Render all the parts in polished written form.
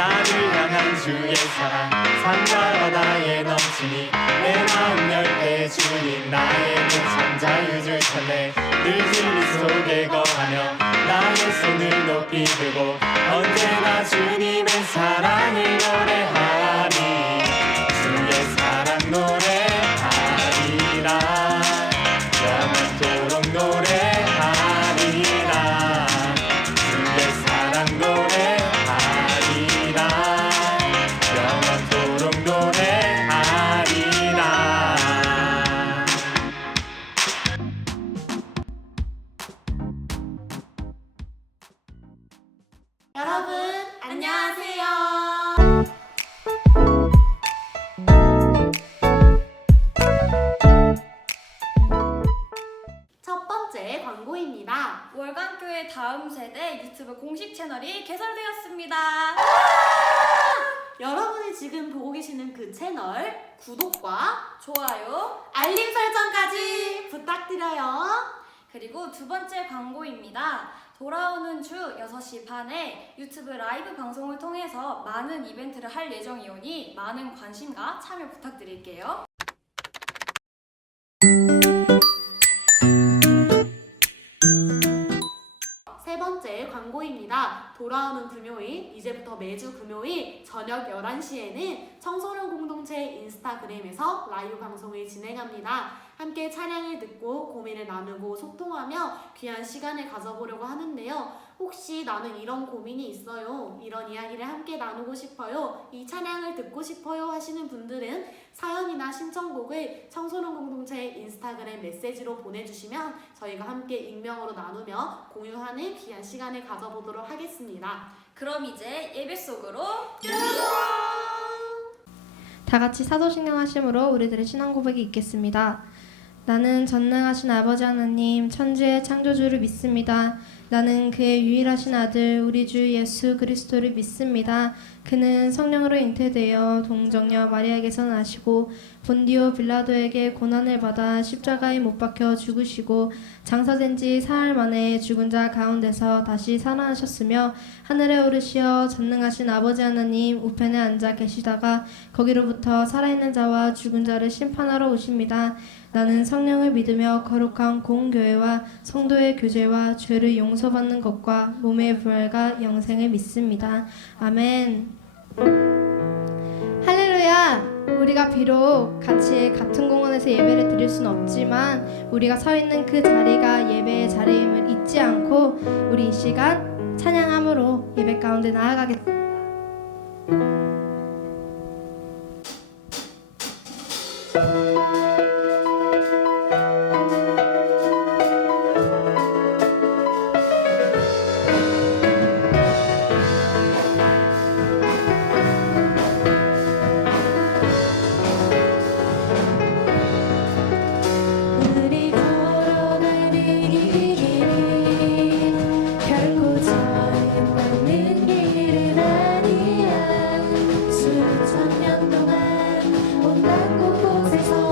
나를 향한 주의 사랑 산과 바다에 넘치니 내 마음 열때 주님 나에게 참 자유줄 쳤네. 늘 진리 속에 거하며 나의 손을 높이 들고 언제나 주님의 사랑을 노래하리. 주의 사랑 노래하리라. 영원토록 노래하리라. 주의 사랑 노래하리라. 영원토록 노래하리라. 여러분 안녕하세요. 첫 번째 광고입니다. 월간교회 다음 세대 유튜브 공식 채널이 개설되었습니다. 여러분이 지금 보고 계시는 그 채널 구독과 좋아요. 알림 설정까지 부탁드려요. 그리고 두 번째 광고입니다. 돌아오는 주 6시 반에 유튜브 라이브 방송을 통해서 많은 이벤트를 할 예정이오니 많은 관심과 참여 부탁드릴게요. 세 번째 광고입니다. 돌아오는 금요일, 이제부터 매주 금요일 저녁 11시에는 청소년 공동체 인스타그램에서 라이브 방송을 진행합니다. 함께 찬양을 듣고 고민을 나누고 소통하며 귀한 시간을 가져보려고 하는데요. 혹시 나는 이런 고민이 있어요, 이런 이야기를 함께 나누고 싶어요, 이 찬양을 듣고 싶어요 하시는 분들은 사연이나 신청곡을 청소년 공동체 인스타그램 메시지로 보내주시면 저희가 함께 익명으로 나누며 공유하는 귀한 시간을 가져보도록 하겠습니다. 그럼 이제 예배 속으로 다 같이 사도신경 하심으로 우리들의 신앙 고백이 있겠습니다. 나는 전능하신 아버지 하나님 천지의 창조주를 믿습니다. 나는 그의 유일하신 아들 우리 주 예수 그리스도를 믿습니다. 그는 성령으로 잉태되어 동정녀 마리아에게서 나시고 본디오 빌라도에게 고난을 받아 십자가에 못 박혀 죽으시고 장사된 지 사흘 만에 죽은 자 가운데서 다시 살아나셨으며 하늘에 오르시어 전능하신 아버지 하나님 우편에 앉아 계시다가 거기로부터 살아있는 자와 죽은 자를 심판하러 오십니다. 나는 성령을 믿으며 거룩한 공교회와 성도의 교제와 죄를 용서받는 것과 몸의 부활과 영생을 믿습니다. 아멘. 할렐루야! 우리가 비록 같이 같은 공원에서 예배를 드릴 수는 없지만 우리가 서 있는 그 자리가 예배의 자리임을 잊지 않고 우리 이 시간 찬양함으로 예배 가운데 나아가겠습니다. 우리 걸어가는 이 길이 결코 절망하는 길은 아니야. 수천 년 동안 온갖 곳곳에서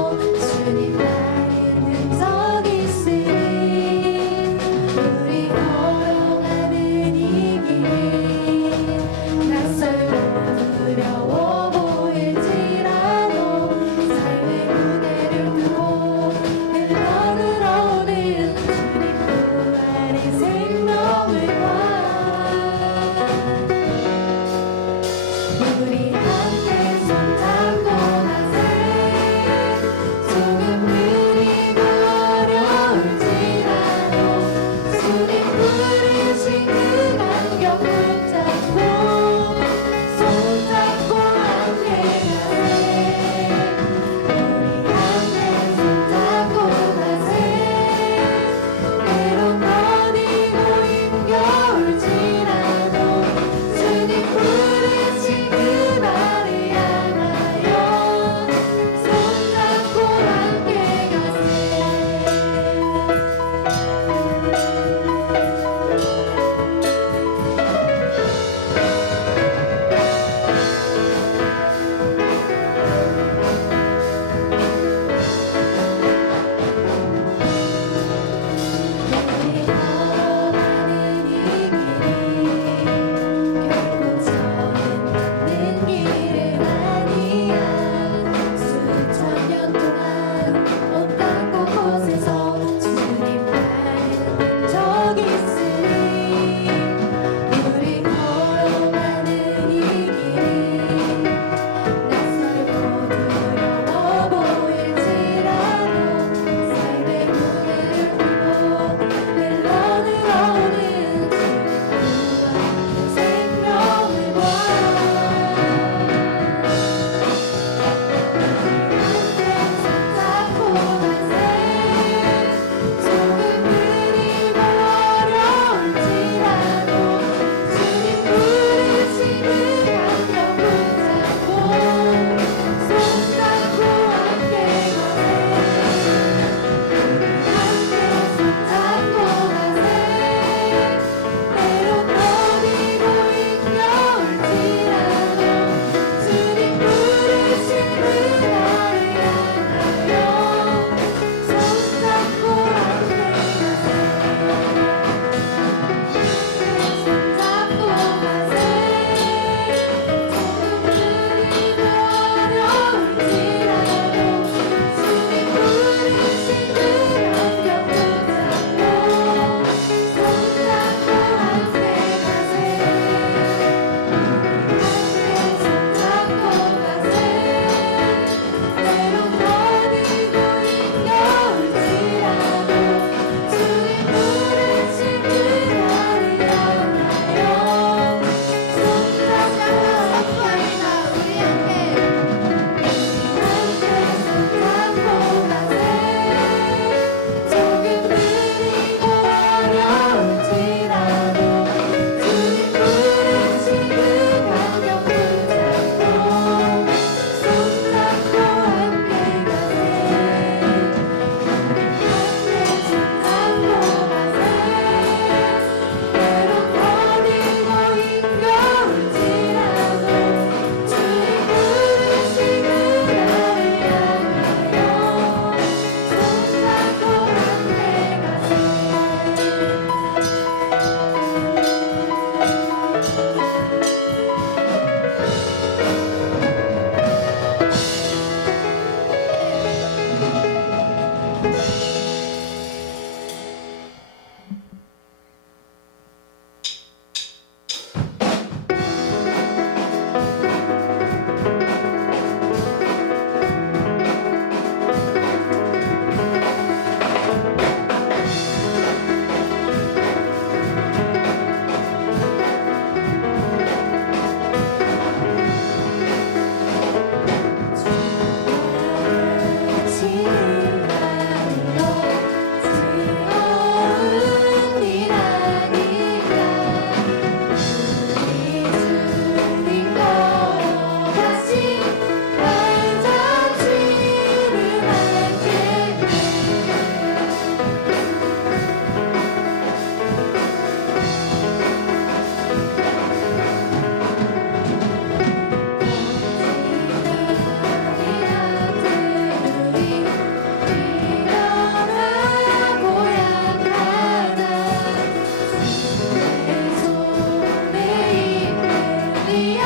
주여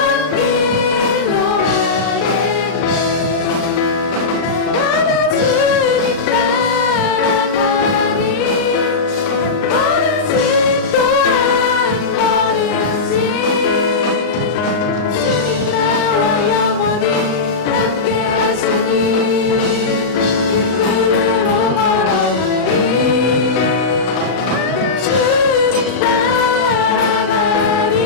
생명길로 가겠네 나는 주님 따라가리 한 걸음씩 또 한 걸음씩 주님 나와 영원히 함께 하시니 그 길로 걸어가리 주님 따라가리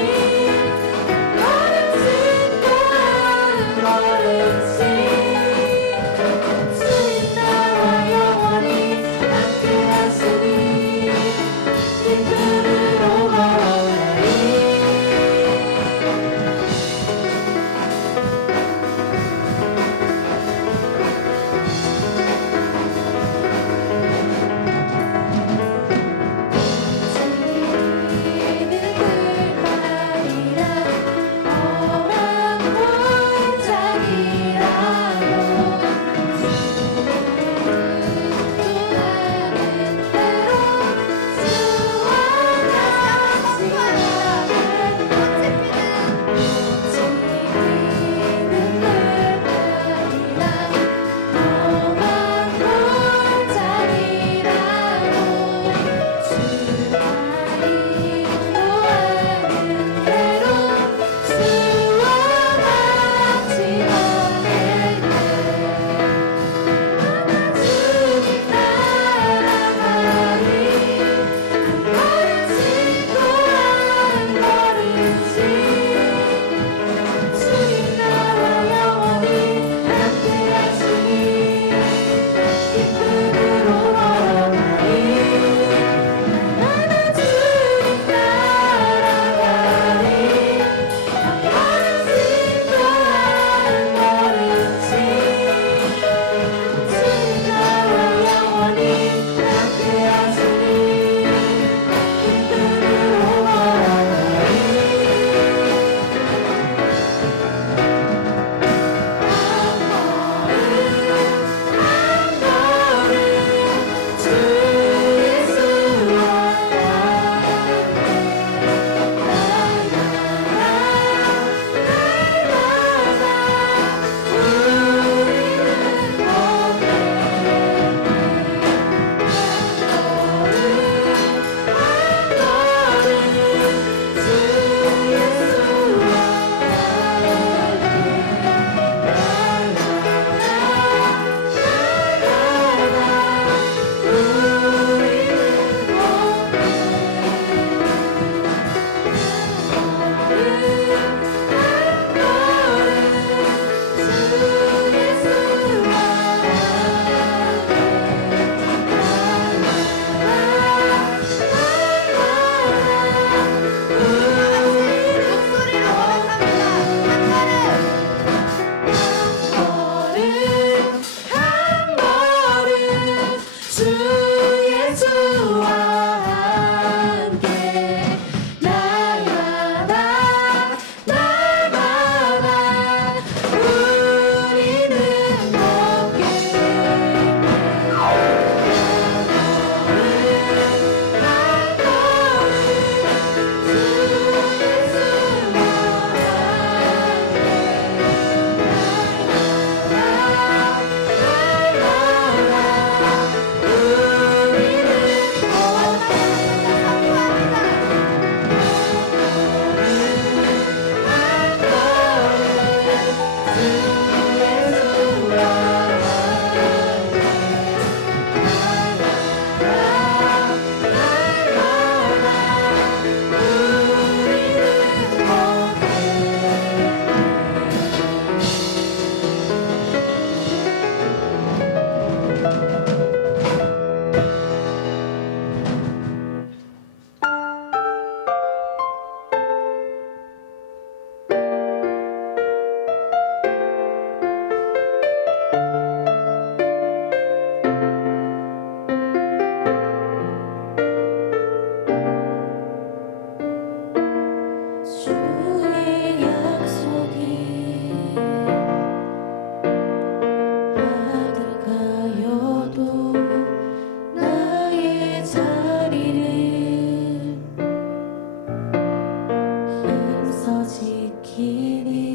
서서 지키니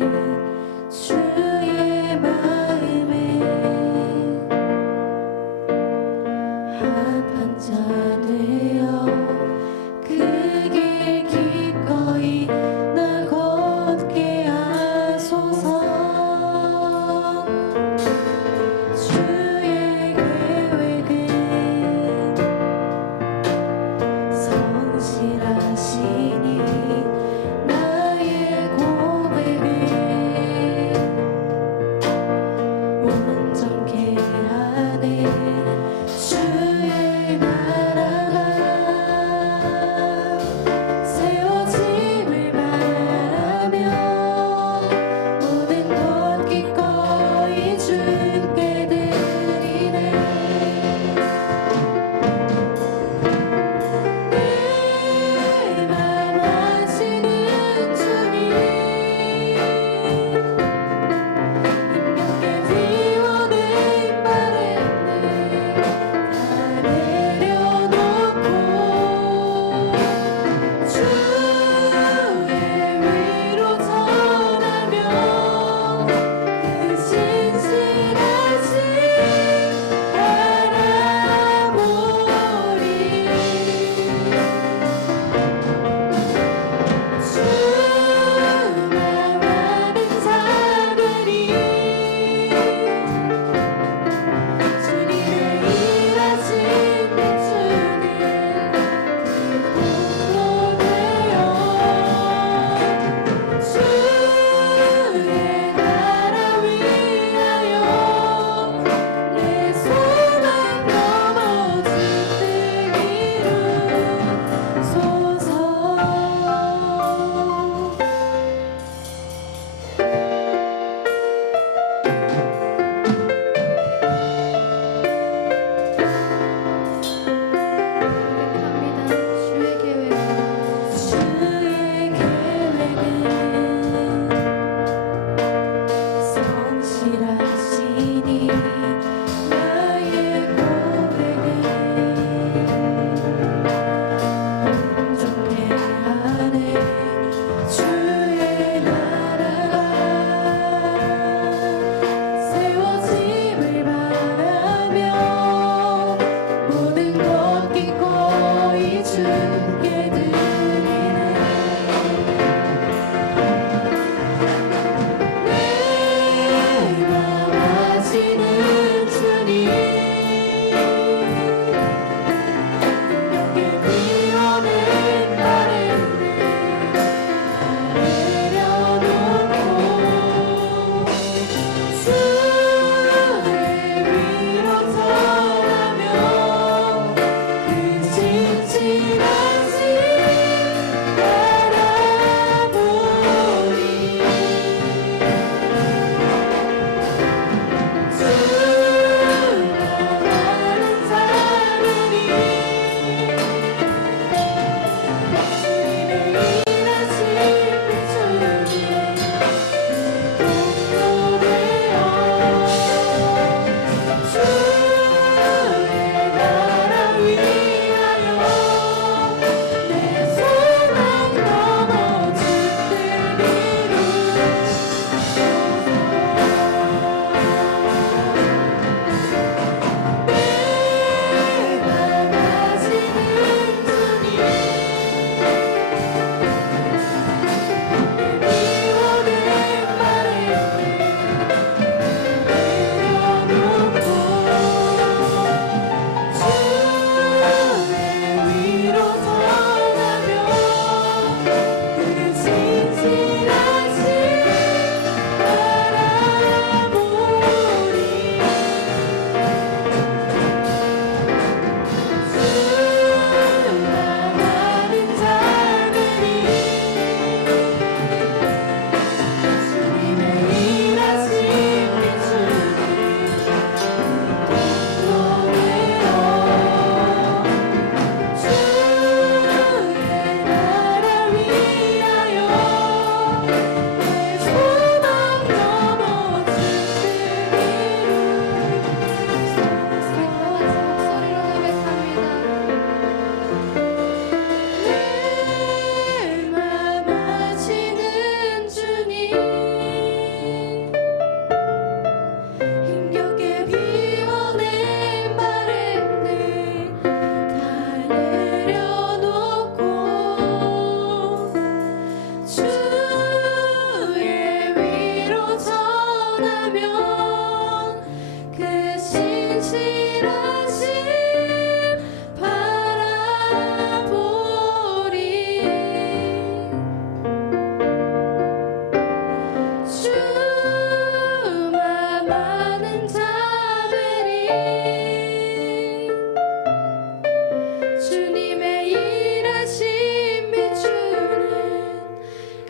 주의 마음에 합한 자 되어 그 길 기꺼이 나 걷게 하소서. 주의 계획은 성실하시니 나의 고백은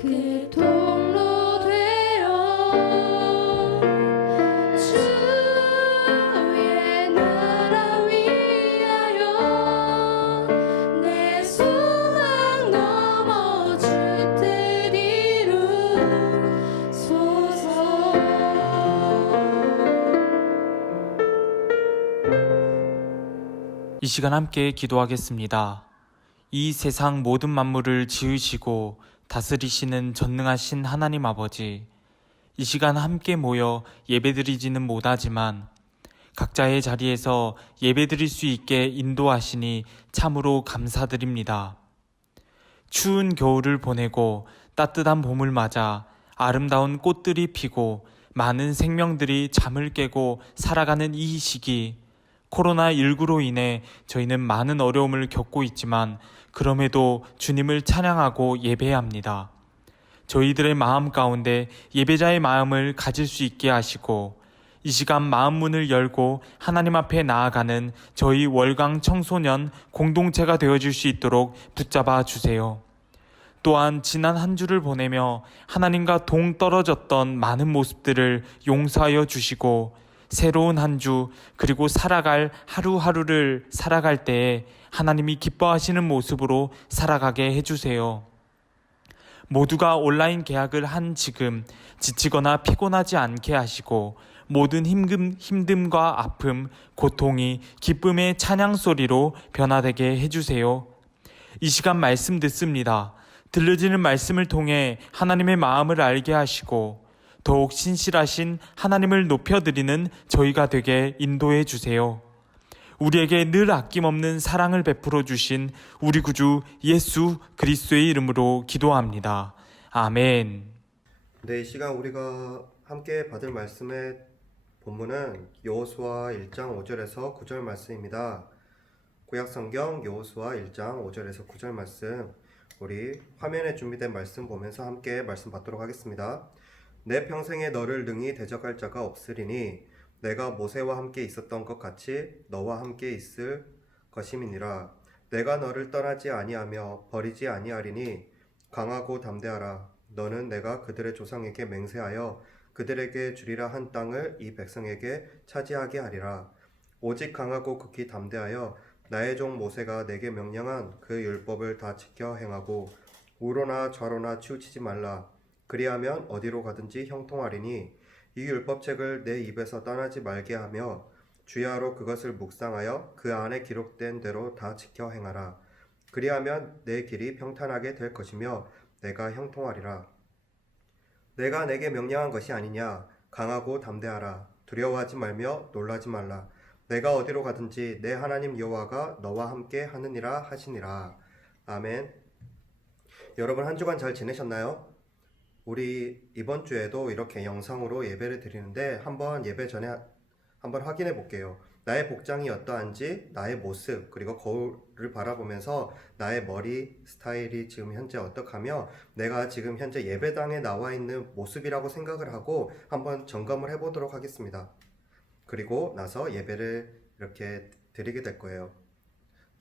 그 통로 되어 주의 나라 위하여 내 소망 넘어 주 뜻 이루소서. 이 시간 함께 기도하겠습니다. 이 세상 모든 만물을 지으시고 다스리시는 전능하신 하나님 아버지, 이 시간 함께 모여 예배드리지는 못하지만 각자의 자리에서 예배드릴 수 있게 인도하시니 참으로 감사드립니다. 추운 겨울을 보내고 따뜻한 봄을 맞아 아름다운 꽃들이 피고 많은 생명들이 잠을 깨고 살아가는 이 시기, 코로나19로 인해 저희는 많은 어려움을 겪고 있지만 그럼에도 주님을 찬양하고 예배합니다. 저희들의 마음 가운데 예배자의 마음을 가질 수 있게 하시고 이 시간 마음 문을 열고 하나님 앞에 나아가는 저희 월강 청소년 공동체가 되어줄 수 있도록 붙잡아 주세요. 또한 지난 한 주를 보내며 하나님과 동떨어졌던 많은 모습들을 용서하여 주시고 새로운 한 주 그리고 살아갈 하루하루를 살아갈 때에 하나님이 기뻐하시는 모습으로 살아가게 해주세요. 모두가 온라인 개학을 한 지금 지치거나 피곤하지 않게 하시고 모든 힘듦과 아픔, 고통이 기쁨의 찬양 소리로 변화되게 해주세요. 이 시간 말씀 듣습니다. 들려지는 말씀을 통해 하나님의 마음을 알게 하시고 더욱 신실하신 하나님을 높여드리는 저희가 되게 인도해 주세요. 우리에게 늘 아낌없는 사랑을 베풀어 주신 우리 구주 예수 그리스도의 이름으로 기도합니다. 아멘. 네, 이 시간 우리가 함께 받을 말씀의 본문은 여호수아 1장 5절에서 9절 말씀입니다. 구약성경 여호수아 1장 5절에서 9절 말씀, 우리 화면에 준비된 말씀 보면서 함께 말씀 받도록 하겠습니다. 내 평생에 너를 능히 대적할 자가 없으리니 내가 모세와 함께 있었던 것 같이 너와 함께 있을 것임이니라. 내가 너를 떠나지 아니하며 버리지 아니하리니 강하고 담대하라. 너는 내가 그들의 조상에게 맹세하여 그들에게 주리라 한 땅을 이 백성에게 차지하게 하리라. 오직 강하고 극히 담대하여 나의 종 모세가 내게 명령한 그 율법을 다 지켜 행하고 우로나 좌로나 치우치지 말라. 그리하면 어디로 가든지 형통하리니 이 율법책을 내 입에서 떠나지 말게 하며 주야로 그것을 묵상하여 그 안에 기록된 대로 다 지켜 행하라. 그리하면 내 길이 평탄하게 될 것이며 내가 형통하리라. 내가 내게 명령한 것이 아니냐. 강하고 담대하라. 두려워하지 말며 놀라지 말라. 내가 어디로 가든지 내 하나님 여호와가 너와 함께 하느니라 하시니라. 아멘. 여러분 한 주간 잘 지내셨나요? 우리 이번 주에도 이렇게 영상으로 예배를 드리는데 한번 예배 전에 한번 확인해 볼게요. 나의 복장이 어떠한지, 나의 모습, 그리고 거울을 바라보면서 나의 머리 스타일이 지금 현재 어떡하며 내가 지금 현재 예배당에 나와 있는 모습이라고 생각을 하고 한번 점검을 해보도록 하겠습니다. 그리고 나서 예배를 이렇게 드리게 될 거예요.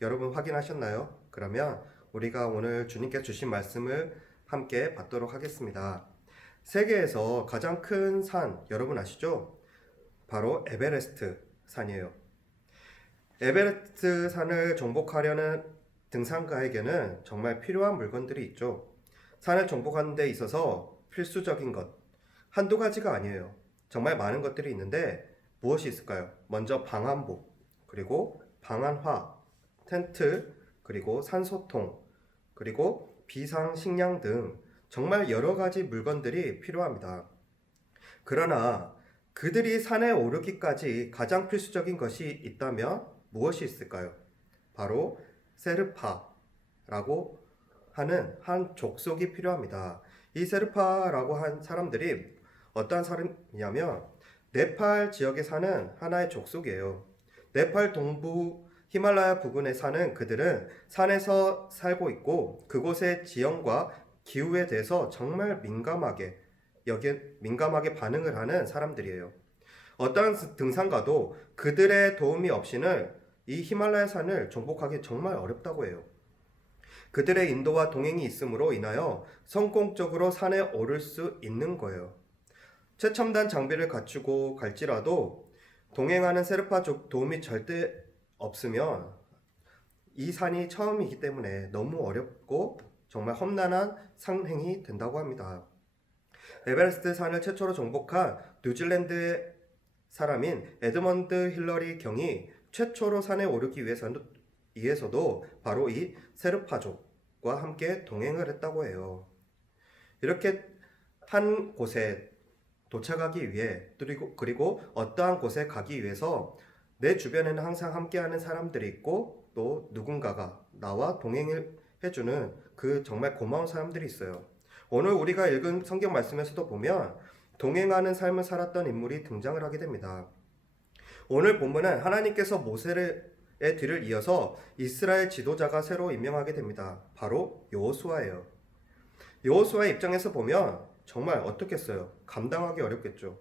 여러분 확인하셨나요? 그러면 우리가 오늘 주님께 주신 말씀을 함께 받도록 하겠습니다. 세계에서 가장 큰 산 여러분 아시죠? 바로 에베레스트 산이에요. 에베레스트 산을 정복하려는 등산가에게는 정말 필요한 물건들이 있죠. 산을 정복하는 데 있어서 필수적인 것 한두 가지가 아니에요. 정말 많은 것들이 있는데 무엇이 있을까요? 먼저 방한복, 그리고 방한화, 텐트, 그리고 산소통, 그리고 비상식량 등 정말 여러 가지 물건들이 필요합니다. 그러나 그들이 산에 오르기까지 가장 필수적인 것이 있다면 무엇이 있을까요? 바로 세르파라고 하는 한 족속이 필요합니다. 이 세르파라고 한 사람들이 어떠한 사람이냐면 네팔 지역에 사는 하나의 족속이에요. 네팔 동부 히말라야 부근에 사는 그들은 산에서 살고 있고 그곳의 지형과 기후에 대해서 정말 민감하게 반응을 하는 사람들이에요. 어떠한 등산가도 그들의 도움이 없이는 이 히말라야 산을 정복하기 정말 어렵다고 해요. 그들의 인도와 동행이 있음으로 인하여 성공적으로 산에 오를 수 있는 거예요. 최첨단 장비를 갖추고 갈지라도 동행하는 세르파족 도움이 절대 없으면 이 산이 처음이기 때문에 너무 어렵고 정말 험난한 상행이 된다고 합니다. 에베레스트 산을 최초로 정복한 뉴질랜드의 사람인 에드먼드 힐러리 경이 최초로 산에 오르기 위해서도 바로 이 세르파족과 함께 동행을 했다고 해요. 이렇게 한 곳에 도착하기 위해 그리고 어떠한 곳에 가기 위해서 내 주변에는 항상 함께하는 사람들이 있고 또 누군가가 나와 동행을 해주는 그 정말 고마운 사람들이 있어요. 오늘 우리가 읽은 성경 말씀에서도 보면 동행하는 삶을 살았던 인물이 등장을 하게 됩니다. 오늘 본문은 하나님께서 모세의 뒤를 이어서 이스라엘 지도자가 새로 임명하게 됩니다. 바로 여호수아예요. 여호수아의 입장에서 보면 정말 어떻겠어요? 감당하기 어렵겠죠.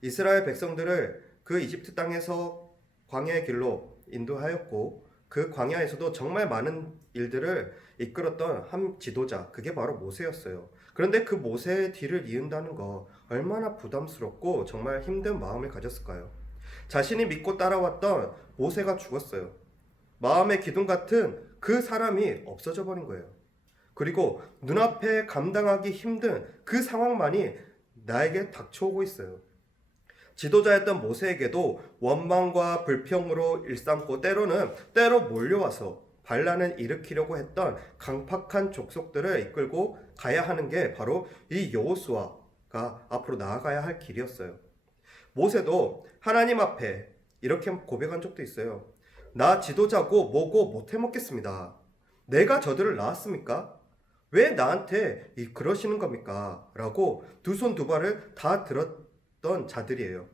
이스라엘 백성들을 그 이집트 땅에서 광야의 길로 인도하였고 그 광야에서도 정말 많은 일들을 이끌었던 한 지도자, 그게 바로 모세였어요. 그런데 그 모세의 뒤를 이은다는 거 얼마나 부담스럽고 정말 힘든 마음을 가졌을까요? 자신이 믿고 따라왔던 모세가 죽었어요. 마음의 기둥 같은 그 사람이 없어져 버린 거예요. 그리고 눈앞에 감당하기 힘든 그 상황만이 나에게 닥쳐오고 있어요. 지도자였던 모세에게도 원망과 불평으로 일삼고 때로 몰려와서 반란을 일으키려고 했던 강팍한 족속들을 이끌고 가야 하는 게 바로 이 여호수아가 앞으로 나아가야 할 길이었어요. 모세도 하나님 앞에 이렇게 고백한 적도 있어요. 나 지도자고 뭐고 못 해먹겠습니다. 내가 저들을 낳았습니까? 왜 나한테 그러시는 겁니까? 라고 두 손 두 발을 다 들었던 자들이에요.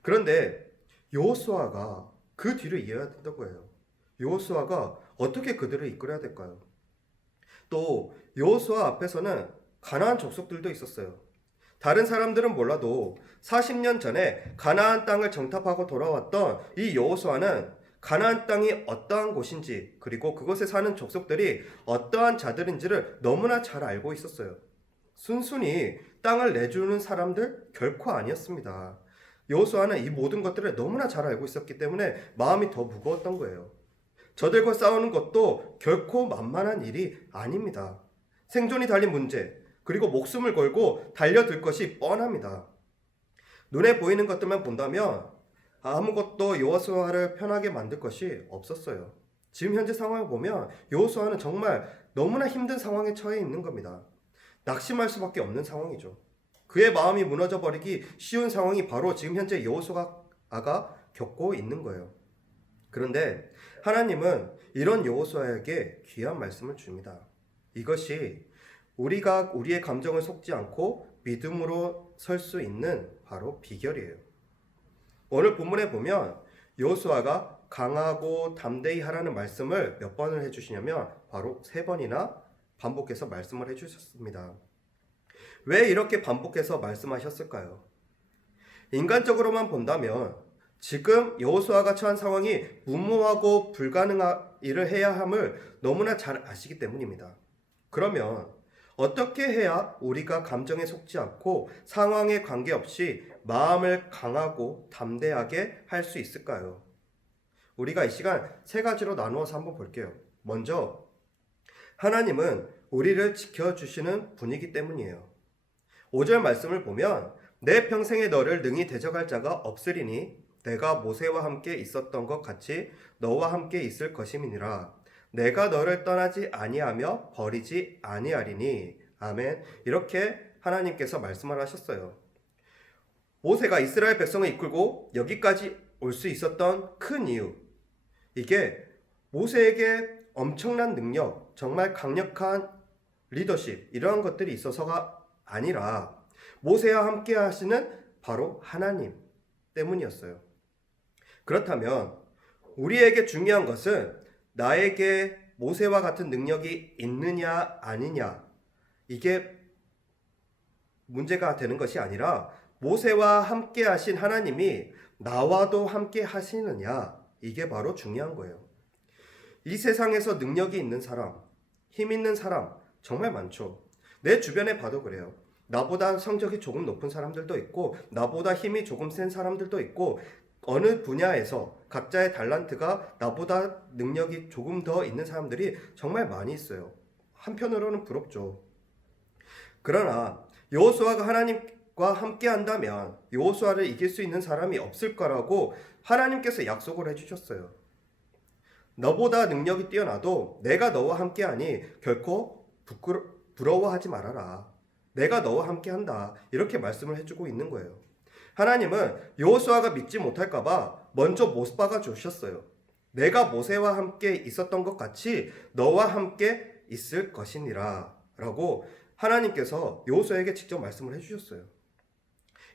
그런데 여호수아가 그 뒤를 이어야 된다고 해요. 여호수아가 어떻게 그들을 이끌어야 될까요? 또 여호수아 앞에서는 가나안 족속들도 있었어요. 다른 사람들은 몰라도 40년 전에 가나안 땅을 정탐하고 돌아왔던 이 여호수아는 가나안 땅이 어떠한 곳인지 그리고 그곳에 사는 족속들이 어떠한 자들인지를 너무나 잘 알고 있었어요. 순순히 땅을 내주는 사람들 결코 아니었습니다. 여호수아는 이 모든 것들을 너무나 잘 알고 있었기 때문에 마음이 더 무거웠던 거예요. 저들과 싸우는 것도 결코 만만한 일이 아닙니다. 생존이 달린 문제, 그리고 목숨을 걸고 달려들 것이 뻔합니다. 눈에 보이는 것들만 본다면 아무것도 여호수아를 편하게 만들 것이 없었어요. 지금 현재 상황을 보면 여호수아는 정말 너무나 힘든 상황에 처해 있는 겁니다. 낙심할 수밖에 없는 상황이죠. 그의 마음이 무너져 버리기 쉬운 상황이 바로 지금 현재 여호수아가 겪고 있는 거예요. 그런데 하나님은 이런 여호수아에게 귀한 말씀을 줍니다. 이것이 우리가 우리의 감정을 속지 않고 믿음으로 설 수 있는 바로 비결이에요. 오늘 본문에 보면 여호수아가 강하고 담대히 하라는 말씀을 몇 번을 해주시냐면 바로 3번이나 반복해서 말씀을 해주셨습니다. 왜 이렇게 반복해서 말씀하셨을까요? 인간적으로만 본다면 지금 여호수아가 처한 상황이 무모하고 불가능한 일을 해야 함을 너무나 잘 아시기 때문입니다. 그러면 어떻게 해야 우리가 감정에 속지 않고 상황에 관계없이 마음을 강하고 담대하게 할 수 있을까요? 우리가 이 시간 3가지로 나누어서 한번 볼게요. 먼저 하나님은 우리를 지켜주시는 분이기 때문이에요. 5절 말씀을 보면 내 평생에 너를 능히 대적할 자가 없으리니 내가 모세와 함께 있었던 것 같이 너와 함께 있을 것임이니라. 내가 너를 떠나지 아니하며 버리지 아니하리니. 아멘. 이렇게 하나님께서 말씀을 하셨어요. 모세가 이스라엘 백성을 이끌고 여기까지 올 수 있었던 큰 이유, 이게 모세에게 엄청난 능력, 정말 강력한 리더십, 이러한 것들이 있어서가 아니라 모세와 함께 하시는 바로 하나님 때문이었어요. 그렇다면 우리에게 중요한 것은 나에게 모세와 같은 능력이 있느냐 아니냐, 이게 문제가 되는 것이 아니라 모세와 함께 하신 하나님이 나와도 함께 하시느냐, 이게 바로 중요한 거예요. 이 세상에서 능력이 있는 사람, 힘 있는 사람 정말 많죠. 내 주변에 봐도 그래요. 나보다 성적이 조금 높은 사람들도 있고 나보다 힘이 조금 센 사람들도 있고 어느 분야에서 각자의 달란트가 나보다 능력이 조금 더 있는 사람들이 정말 많이 있어요. 한편으로는 부럽죠. 그러나 여호수아가 하나님과 함께 한다면 여호수아를 이길 수 있는 사람이 없을 거라고 하나님께서 약속을 해주셨어요. 너보다 능력이 뛰어나도 내가 너와 함께하니 결코 부러워하지 말아라. 내가 너와 함께한다. 이렇게 말씀을 해주고 있는 거예요. 하나님은 여호수아가 믿지 못할까봐 먼저 못 박아주셨어요. 내가 모세와 함께 있었던 것 같이 너와 함께 있을 것이니라 라고 하나님께서 여호수아에게 직접 말씀을 해주셨어요.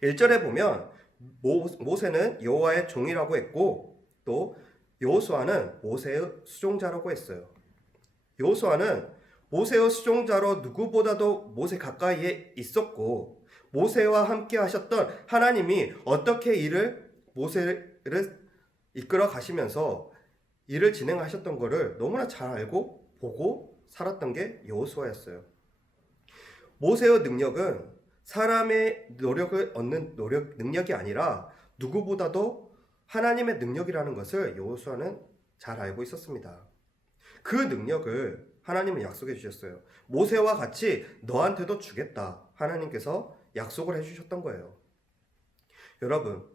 1절에 보면 모세는 여호와의 종이라고 했고 또 여호수아는 모세의 수종자라고 했어요. 여호수아는 모세의 수종자로 누구보다도 모세 가까이에 있었고 모세와 함께 하셨던 하나님이 어떻게 모세를 이끌어 가시면서 일을 진행하셨던 것을 너무나 잘 알고 보고 살았던 게 여호수아였어요. 모세의 능력은 사람의 노력을 얻는 능력이 아니라 누구보다도 하나님의 능력이라는 것을 여호수아는 잘 알고 있었습니다. 그 능력을 하나님은 약속해 주셨어요. 모세와 같이 너한테도 주겠다. 하나님께서 약속을 해주셨던 거예요. 여러분,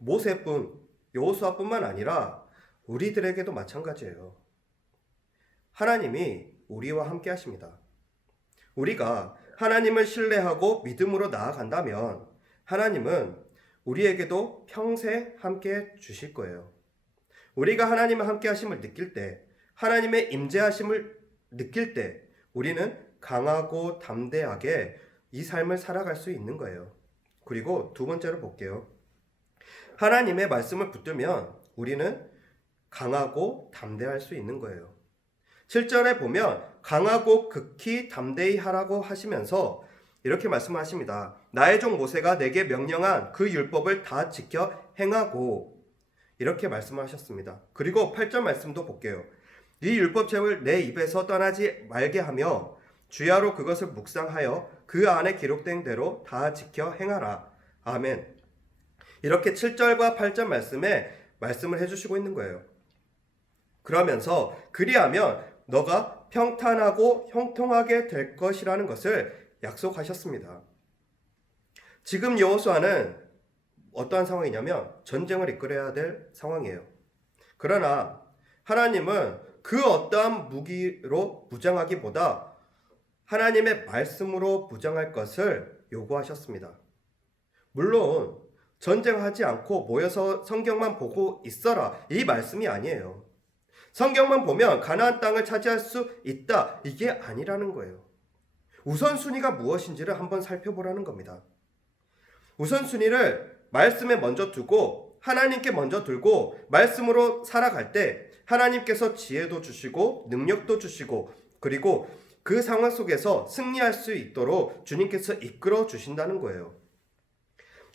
모세뿐, 여호수아뿐만 아니라 우리들에게도 마찬가지예요. 하나님이 우리와 함께 하십니다. 우리가 하나님을 신뢰하고 믿음으로 나아간다면 하나님은 우리에게도 평생 함께 주실 거예요. 우리가 하나님의 함께 하심을 느낄 때, 하나님의 임재하심을 느낄 때 우리는 강하고 담대하게 이 삶을 살아갈 수 있는 거예요. 그리고 두 번째로 볼게요. 하나님의 말씀을 붙들면 우리는 강하고 담대할 수 있는 거예요. 7절에 보면 강하고 극히 담대히 하라고 하시면서 이렇게 말씀하십니다. 나의 종 모세가 내게 명령한 그 율법을 다 지켜 행하고 이렇게 말씀하셨습니다. 그리고 8절 말씀도 볼게요. 이 율법책을 내 입에서 떠나지 말게 하며 주야로 그것을 묵상하여 그 안에 기록된 대로 다 지켜 행하라. 아멘. 이렇게 7절과 8절 말씀에 말씀을 해주시고 있는 거예요. 그러면서 그리하면 너가 평탄하고 형통하게 될 것이라는 것을 약속하셨습니다. 지금 여호수아는 어떠한 상황이냐면 전쟁을 이끌어야 될 상황이에요. 그러나 하나님은 그 어떠한 무기로 무장하기보다 하나님의 말씀으로 무장할 것을 요구하셨습니다. 물론 전쟁하지 않고 모여서 성경만 보고 있어라 이 말씀이 아니에요. 성경만 보면 가나안 땅을 차지할 수 있다 이게 아니라는 거예요. 우선순위가 무엇인지를 한번 살펴보라는 겁니다. 우선순위를 말씀에 먼저 두고 하나님께 먼저 들고 말씀으로 살아갈 때 하나님께서 지혜도 주시고 능력도 주시고 그리고 그 상황 속에서 승리할 수 있도록 주님께서 이끌어 주신다는 거예요.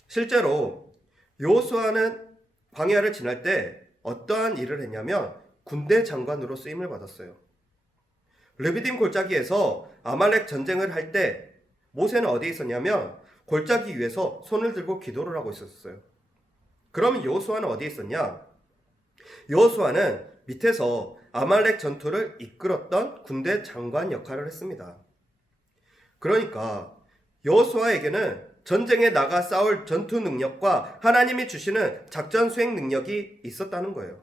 실제로 여호수아는 광야를 지날 때 어떠한 일을 했냐면 군대 장관으로 쓰임을 받았어요. 르비딤 골짜기에서 아말렉 전쟁을 할 때 모세는 어디에 있었냐면 골짜기 위에서 손을 들고 기도를 하고 있었어요. 그러면 여호수아는 어디에 있었냐? 여호수아는 밑에서 아말렉 전투를 이끌었던 군대 장관 역할을 했습니다. 그러니까 여호수아에게는 전쟁에 나가 싸울 전투 능력과 하나님이 주시는 작전 수행 능력이 있었다는 거예요.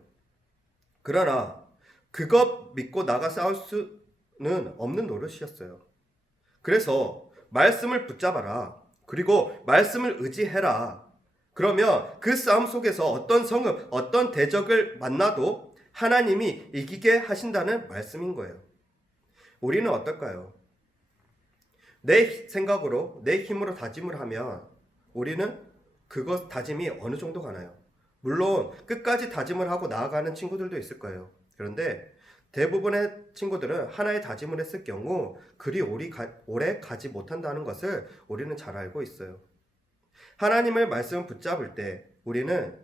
그러나 그것 믿고 나가 싸울 수는 없는 노릇이었어요. 그래서 말씀을 붙잡아라. 그리고 말씀을 의지해라. 그러면 그 싸움 속에서 어떤 성읍, 어떤 대적을 만나도 하나님이 이기게 하신다는 말씀인 거예요. 우리는 어떨까요? 내 생각으로, 내 힘으로 다짐을 하면 우리는 그것 다짐이 어느 정도 가나요? 물론 끝까지 다짐을 하고 나아가는 친구들도 있을 거예요. 그런데 대부분의 친구들은 하나의 다짐을 했을 경우 그리 오래 가지 못한다는 것을 우리는 잘 알고 있어요. 하나님의 말씀을 붙잡을 때 우리는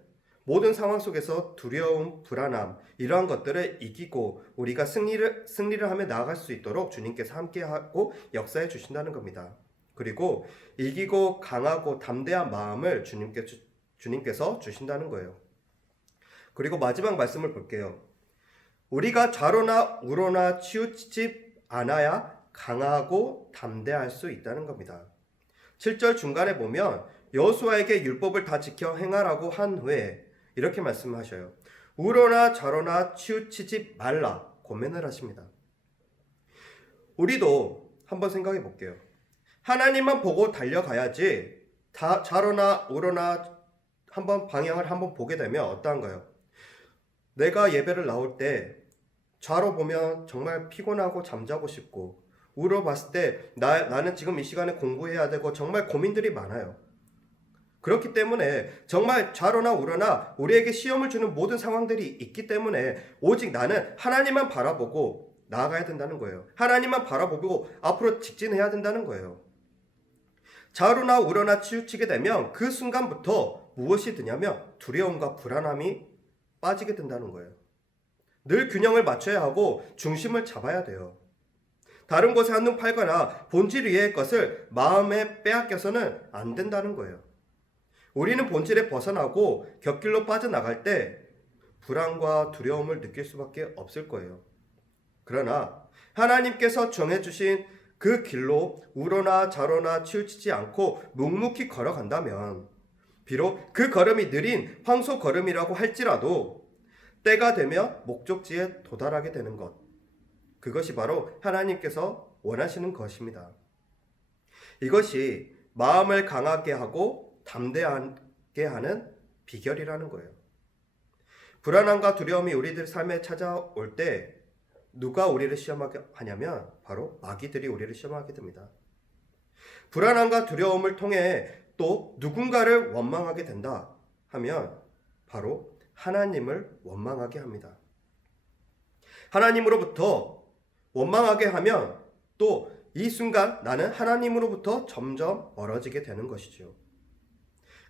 모든 상황 속에서 두려움, 불안함 이러한 것들을 이기고 우리가 승리를 하며 나아갈 수 있도록 주님께서 함께하고 역사해 주신다는 겁니다. 그리고 이기고 강하고 담대한 마음을 주님께서 주신다는 거예요. 그리고 마지막 말씀을 볼게요. 우리가 좌로나 우로나 치우치지 않아야 강하고 담대할 수 있다는 겁니다. 7절 중간에 보면 여호수아에게 율법을 다 지켜 행하라고 한 후에 이렇게 말씀하셔요. 우로나 좌로나 치우치지 말라 고면을 하십니다. 우리도 한번 생각해 볼게요. 하나님만 보고 달려가야지 좌로나 우로나 한번 방향을 한번 보게 되면 어떠한가요? 내가 예배를 나올 때 좌로 보면 정말 피곤하고 잠자고 싶고 우로 봤을 때 나는 지금 이 시간에 공부해야 되고 정말 고민들이 많아요. 그렇기 때문에 정말 좌로나 우로나 우리에게 시험을 주는 모든 상황들이 있기 때문에 오직 나는 하나님만 바라보고 나아가야 된다는 거예요. 하나님만 바라보고 앞으로 직진해야 된다는 거예요. 좌로나 우로나 치우치게 되면 그 순간부터 무엇이 드냐면 두려움과 불안함이 빠지게 된다는 거예요. 늘 균형을 맞춰야 하고 중심을 잡아야 돼요. 다른 곳에 한눈 팔거나 본질 위의 것을 마음에 빼앗겨서는 안 된다는 거예요. 우리는 본질에 벗어나고 곁길로 빠져나갈 때 불안과 두려움을 느낄 수밖에 없을 거예요. 그러나 하나님께서 정해주신 그 길로 우로나 좌로나 치우치지 않고 묵묵히 걸어간다면 비록 그 걸음이 느린 황소 걸음이라고 할지라도 때가 되면 목적지에 도달하게 되는 것, 그것이 바로 하나님께서 원하시는 것입니다. 이것이 마음을 강하게 하고 담대하게 하는 비결이라는 거예요. 불안함과 두려움이 우리들 삶에 찾아올 때 누가 우리를 시험하게 하냐면 바로 마귀들이 우리를 시험하게 됩니다. 불안함과 두려움을 통해 또 누군가를 원망하게 된다 하면 바로 하나님을 원망하게 합니다. 하나님으로부터 원망하게 하면 또 이 순간 나는 하나님으로부터 점점 멀어지게 되는 것이죠.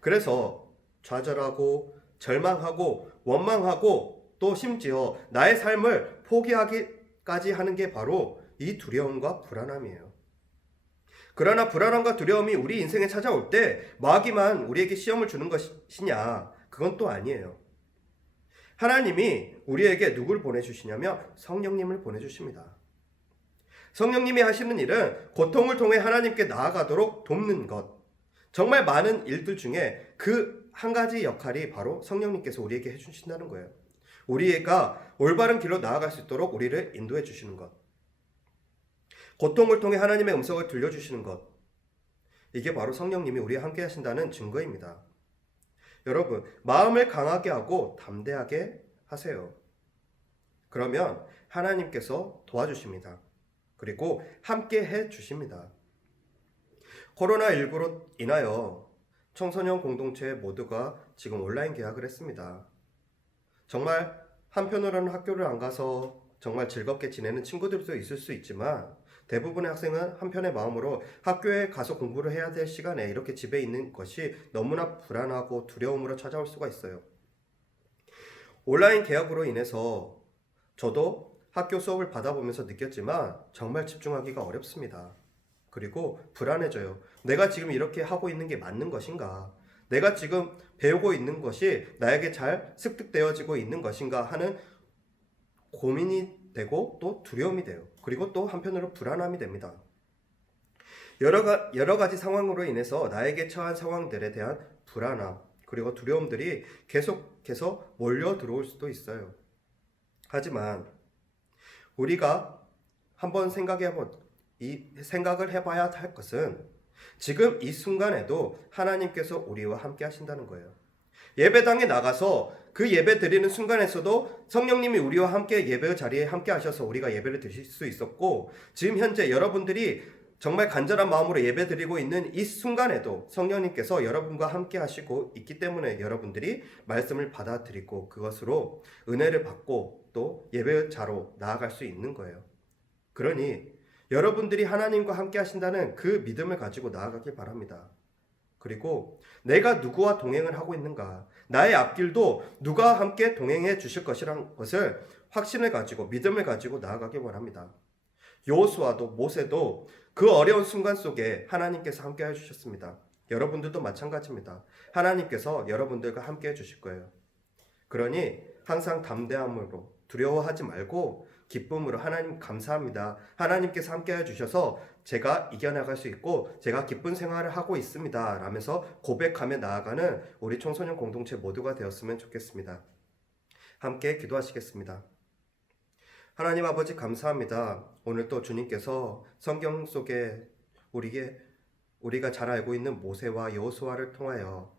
그래서 좌절하고 절망하고 원망하고 또 심지어 나의 삶을 포기하기까지 하는 게 바로 이 두려움과 불안함이에요. 그러나 불안함과 두려움이 우리 인생에 찾아올 때 마귀만 우리에게 시험을 주는 것이냐? 그건 또 아니에요. 하나님이 우리에게 누굴 보내주시냐면 성령님을 보내주십니다. 성령님이 하시는 일은 고통을 통해 하나님께 나아가도록 돕는 것. 정말 많은 일들 중에 그 한 가지 역할이 바로 성령님께서 우리에게 해주신다는 거예요. 우리가 올바른 길로 나아갈 수 있도록 우리를 인도해 주시는 것. 고통을 통해 하나님의 음성을 들려주시는 것. 이게 바로 성령님이 우리와 함께 하신다는 증거입니다. 여러분, 마음을 강하게 하고 담대하게 하세요. 그러면 하나님께서 도와주십니다. 그리고 함께 해 주십니다. 코로나19로 인하여 청소년 공동체 모두가 지금 온라인 개학을 했습니다. 정말 한편으로는 학교를 안 가서 정말 즐겁게 지내는 친구들도 있을 수 있지만 대부분의 학생은 한편의 마음으로 학교에 가서 공부를 해야 될 시간에 이렇게 집에 있는 것이 너무나 불안하고 두려움으로 찾아올 수가 있어요. 온라인 개학으로 인해서 저도 학교 수업을 받아보면서 느꼈지만 정말 집중하기가 어렵습니다. 그리고 불안해져요. 내가 지금 이렇게 하고 있는 게 맞는 것인가? 내가 지금 배우고 있는 것이 나에게 잘 습득되어지고 있는 것인가 하는 고민이 되고 또 두려움이 돼요. 그리고 또 한편으로 불안함이 됩니다. 여러 가지 상황으로 인해서 나에게 처한 상황들에 대한 불안함 그리고 두려움들이 계속해서 몰려 들어올 수도 있어요. 하지만 우리가 한번 생각을 해봐야 할 것은 지금 이 순간에도 하나님께서 우리와 함께 하신다는 거예요. 예배당에 나가서 그 예배 드리는 순간에서도 성령님이 우리와 함께 예배 자리에 함께 하셔서 우리가 예배를 드실 수 있었고, 지금 현재 여러분들이 정말 간절한 마음으로 예배 드리고 있는 이 순간에도 성령님께서 여러분과 함께 하시고 있기 때문에 여러분들이 말씀을 받아들이고 그것으로 은혜를 받고 또 예배자로 나아갈 수 있는 거예요. 그러니 여러분들이 하나님과 함께 하신다는 그 믿음을 가지고 나아가길 바랍니다. 그리고 내가 누구와 동행을 하고 있는가, 나의 앞길도 누가 함께 동행해 주실 것이란 것을 확신을 가지고 믿음을 가지고 나아가길 원합니다. 여호수아도 모세도 그 어려운 순간 속에 하나님께서 함께 해주셨습니다. 여러분들도 마찬가지입니다. 하나님께서 여러분들과 함께 해주실 거예요. 그러니 항상 담대함으로 두려워하지 말고 기쁨으로 하나님 감사합니다. 하나님께서 함께 해주셔서 제가 이겨나갈 수 있고 제가 기쁜 생활을 하고 있습니다. 라면서 고백하며 나아가는 우리 청소년 공동체 모두가 되었으면 좋겠습니다. 함께 기도하시겠습니다. 하나님 아버지 감사합니다. 오늘 또 주님께서 성경 속에 우리가 잘 알고 있는 모세와 여호수아를 통하여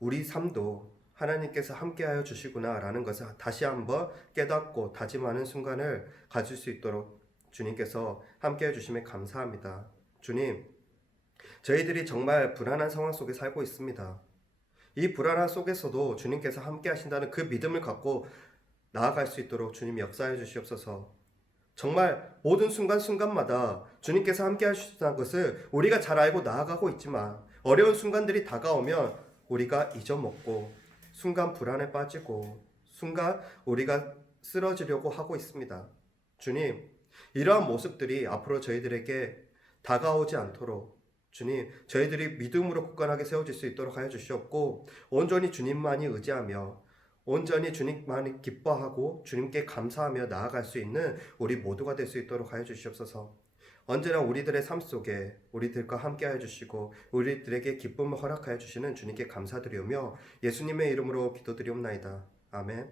우리 삶도 하나님께서 함께하여 주시구나 라는 것을 다시 한번 깨닫고 다짐하는 순간을 가질 수 있도록 주님께서 함께해 주심에 감사합니다. 주님, 저희들이 정말 불안한 상황 속에 살고 있습니다. 이 불안한 속에서도 주님께서 함께 하신다는 그 믿음을 갖고 나아갈 수 있도록 주님 역사해 주시옵소서. 정말 모든 순간순간마다 주님께서 함께 하시다는 것을 우리가 잘 알고 나아가고 있지만 어려운 순간들이 다가오면 우리가 잊어먹고 순간 불안에 빠지고 순간 우리가 쓰러지려고 하고 있습니다. 주님, 이러한 모습들이 앞으로 저희들에게 다가오지 않도록 주님, 저희들이 믿음으로 굳건하게 세워질 수 있도록 하여 주시옵고 온전히 주님만이 의지하며 온전히 주님만이 기뻐하고 주님께 감사하며 나아갈 수 있는 우리 모두가 될 수 있도록 하여 주시옵소서. 언제나 우리들의 삶 속에 우리들과 함께 하여 주시고 우리들에게 기쁨을 허락하여 주시는 주님께 감사드리오며 예수님의 이름으로 기도드리옵나이다. 아멘.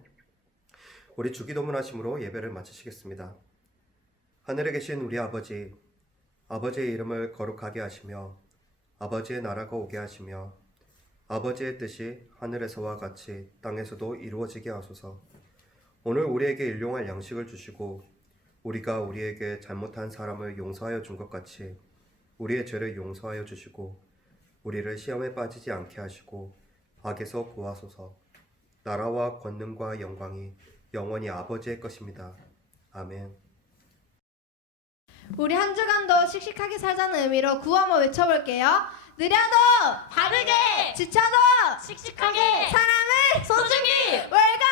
우리 주기도문 하심으로 예배를 마치시겠습니다. 하늘에 계신 우리 아버지, 아버지의 이름을 거룩하게 하시며 아버지의 나라가 오게 하시며 아버지의 뜻이 하늘에서와 같이 땅에서도 이루어지게 하소서. 오늘 우리에게 일용할 양식을 주시고 우리가 우리에게 잘못한 사람을 용서하여 준 것 같이 우리의 죄를 용서하여 주시고 우리를 시험에 빠지지 않게 하시고 악에서 구하소서. 나라와 권능과 영광이 영원히 아버지의 것입니다. 아멘. 우리 한 주간도 씩씩하게 살자는 의미로 구호 한번 외쳐볼게요. 느려도 바르게 지쳐도 씩씩하게 사람을 소중히 월간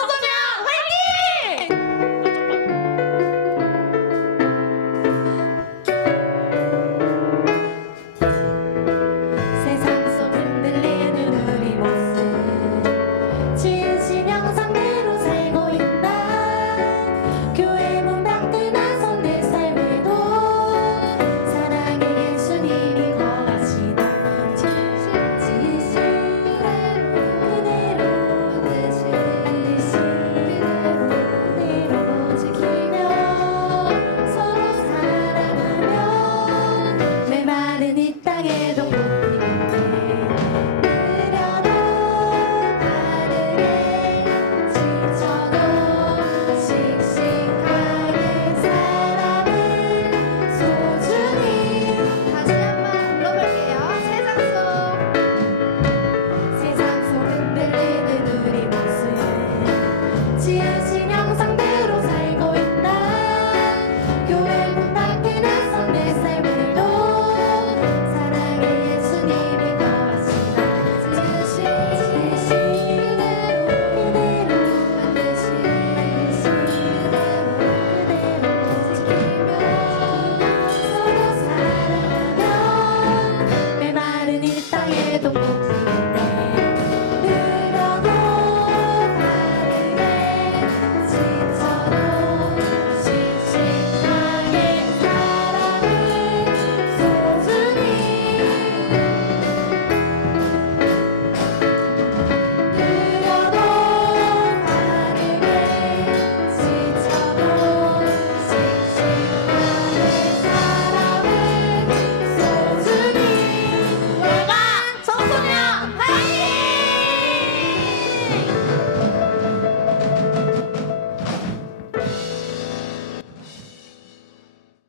소소년